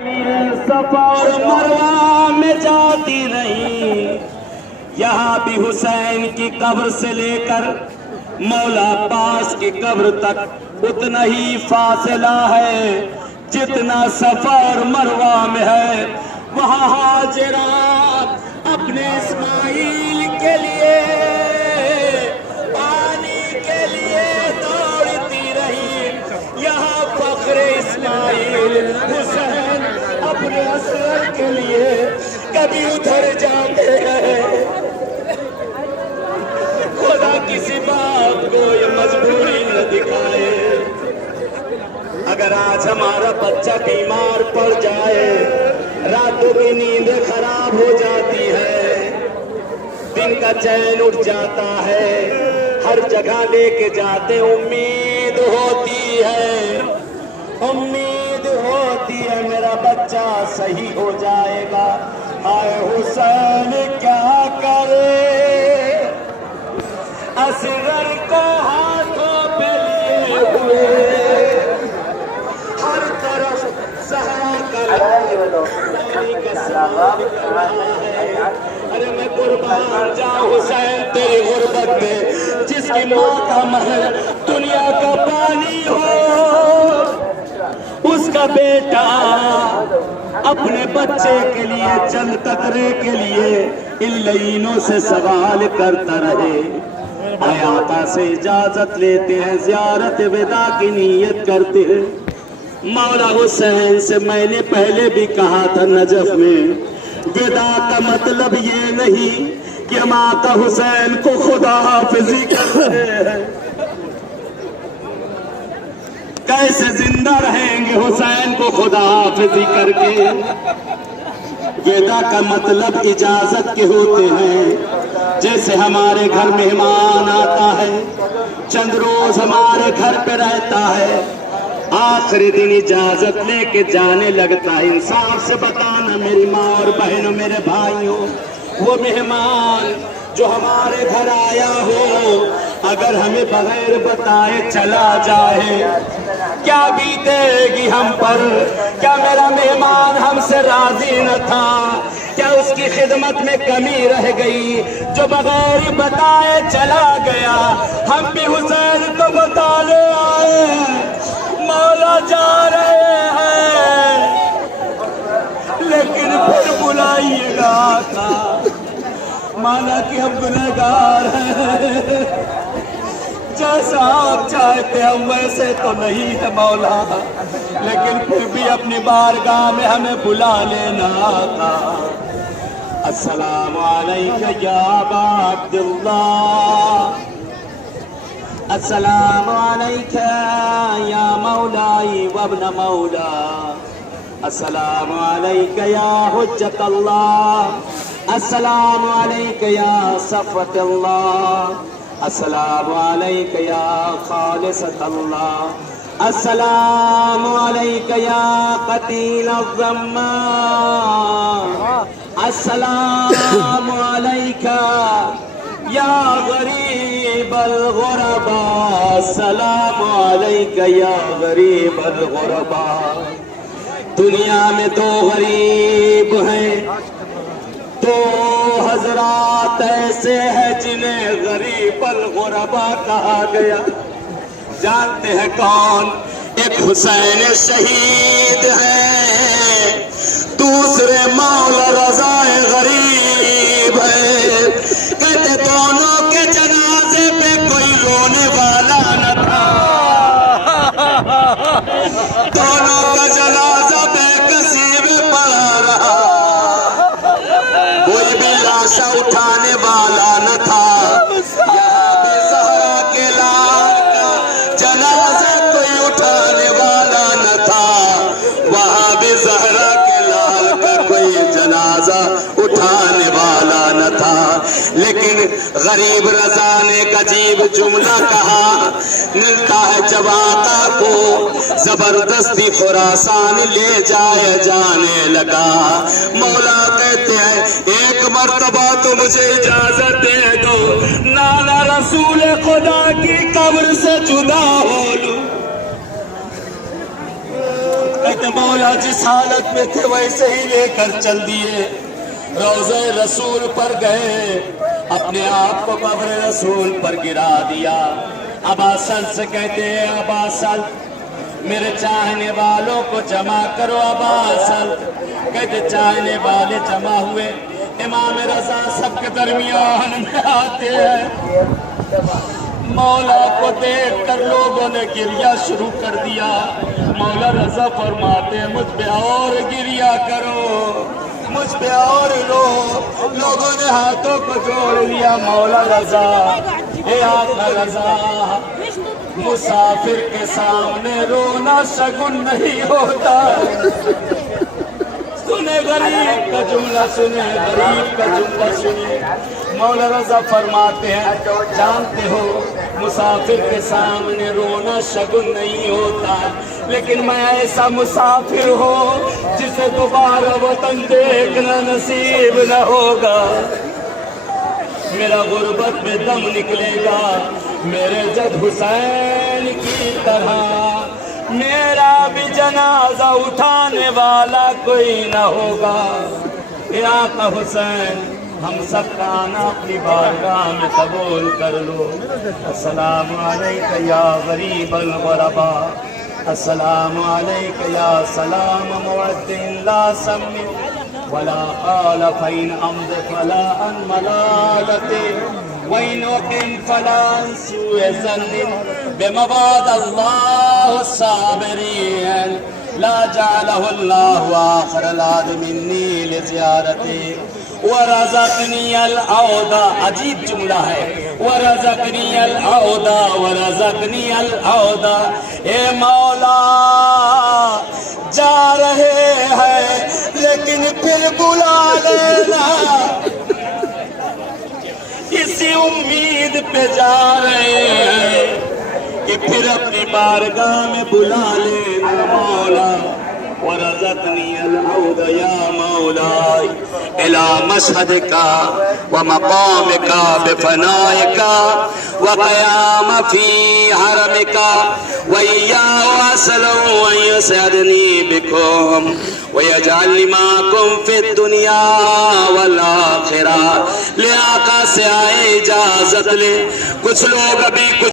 صفا اور مروہ میں جاتی نہیں، یہاں بھی حسین کی قبر سے لے کر مولا عباس کی قبر تک اتنا ہی فاصلہ ہے جتنا صفا اور مروہ میں ہے۔ وہاں ہاجرہ اپنے اسماعیل کے لیے پانی کے لیے دوڑتی رہی، یہاں فخر اسماعیل حسین اپنے اصغر کے لیے کبھی ادھر جاتے گئے۔ خدا کسی بات کو یہ مجبوری نہ دکھائے۔ اگر آج ہمارا بچہ بیمار پڑ جائے، راتوں کی نیندیں خراب ہو جاتی ہے، دن کا چین اٹھ جاتا ہے، ہر جگہ لے کے جاتے، امید ہوتی ہے میرا بچہ صحیح ہو جائے گا۔ آئے حسین کیا کرے، اصغر کو ہاتھوں پہ لیے ہوئے، ہر طرف زہرا کا ارے میں قربان جاؤں حسین تیری غربت میں، جس کی ماں کا محل دنیا کا پانی ہو، اس کا بیٹا اپنے بچے کے لیے چند قطرے کے لیے ان لعینوں سے سوال کرتا رہے۔ آقا سے اجازت لیتے ہیں، زیارت وداع کی نیت کرتے ہیں۔ مولا حسین سے میں نے پہلے بھی کہا تھا نجف میں، وداع کا مطلب یہ نہیں کہ ہم آقا حسین کو خدا حافظی کر رہے ہیں۔ کیسے زندہ رہیں گے حسین کو خدا حافظی کر کے؟ وداع کا مطلب اجازت کے ہوتے ہیں، جیسے ہمارے گھر مہمان آتا ہے، چند روز ہمارے گھر پہ رہتا ہے، آخری دن اجازت لے کے جانے لگتا ہے۔ انصاف سے بتانا میری ماں اور بہنوں، میرے بھائیوں، وہ مہمان جو ہمارے گھر آیا ہو اگر ہمیں بغیر بتائے چلا جائے، کیا بیتے گی ہم پر؟ کیا میرا مہمان ہم سے راضی نہ تھا؟ کیا اس کی خدمت میں کمی رہ گئی جو بغیر بتائے چلا گیا؟ ہم بھی حسین کو بتانے آئے ہیں، مولا جا رہے ہیں، لیکن پھر بلائیے گا آقا، مانا کہ ہم گنہگار ہیں، جیسا آپ چاہتے ہیں ویسے تو نہیں ہے مولا، لیکن پھر بھی اپنی بارگاہ میں ہمیں بلا لینا آقا۔ السلام علیکہ یا ابا عبداللہ، السلام علیکہ یا مولائی وابن مولا، السلام علیکہ یا حجت اللہ، السلام علیکہ یا صفوت اللہ، السلام علیکہ یا خالصۃ اللہ، السلام علیکہ یا قتیل الذمہ، السلام علیکہ یا غریب الغرباء، السلام علیکہ یا غریب الغرباء۔ دنیا میں دو غریب ہیں، دو حضرات ایسے ہیں جنہیں غریب الغرباء کہا گیا، جانتے ہیں کون؟ ایک حسین شہید ہے، دوسرے مولا رضا غریب ہے۔ کہتے دونوں کے جنازے پہ کوئی رونے والا نہ تھا، دونوں کا جنازہ بے کسی میں پڑا رہا، کوئی بھی لاشا اٹھانے والا نہ تھا۔ یہاں بھی زہرا کے لال کا جنازہ کوئی اٹھانے والا نہ تھا، وہاں بھی زہرا کے لال کا کوئی جنازہ اٹھانے والا نہ تھا۔ لیکن غریب رضا نے ایک عجیب جملہ کہا، ملتا ہے جب آقا کو زبردستی خراسان لے جانے لگا، مولا کہتے ہیں ایک مرتبہ تو مجھے اجازت دے دو، نانا رسول خدا کی قبر سے جدا ہو لوں۔ مولا جس حالت میں تھے ویسے ہی لے کر چل دیے، روضہ رسول پر گئے، اپنے آپ کو قبر رسول پر گرا دیا۔ ابا سلط سے کہتے ہیں ابا سلط میرے چاہنے والوں کو جمع کرو۔ ابا سلط کہتے چاہنے والے جمع ہوئے، امام رضا سب کے درمیان میں آتے ہیں۔ مولا کو دیکھ کر لوگوں نے گریہ شروع کر دیا۔ مولا رضا فرماتے ہیں مجھ پہ اور گریہ کرو، مجھ پہ اور رو۔ لوگوں نے ہاتھوں کو جوڑ لیا۔ مولا رضا، اے آقا رضا، مسافر کے سامنے رونا شگن نہیں ہوتا۔ سنے غریب کا جملہ، سنے غریب کا جملہ سنے۔ مولا رضا فرماتے ہیں جانتے ہو مسافر کے سامنے رونا شگن نہیں ہوتا، لیکن میں ایسا مسافر ہوں جسے دوبارہ وطن دیکھنا نصیب نہ ہوگا۔ میرا غربت میں دم نکلے گا میرے جد حسین کی طرح، میرا بھی جنازہ اٹھانے والا کوئی نہ ہوگا۔ اے آقا حسین، ہم سب کا آنا اپنی بارگاہ میں قبول کر لو۔ السلام علیکہ یا غریب الغرباء، السلام علیکہ یا سلام مود لا سمن ولا قال فإن أمض فلا عن ملالة وإن أقم فلا عن سوء ظن بمبعد الله الصابرين لا جعله الله آخر العهد مني لزيارته ورزقنی العودہ، عجیب جملہ ہے، ورزقنی العودہ ورزقنی العودہ۔ اے مولا جا رہے ہیں لیکن پھر بلا لینا، اسی امید پہ جا رہے ہیں کہ پھر اپنی بارگاہ میں بلا لینا مولا۔ ورزقنی العود یا مولاي إلى مشهدك ومقامك بفنائك وقيام في حرمك، وإياه أسأل أن يسعدني بكم ويجعلني معكم في الدنيا والآخرة۔ لے آقا سے آئے اجازت لے، کچھ لوگ ابھی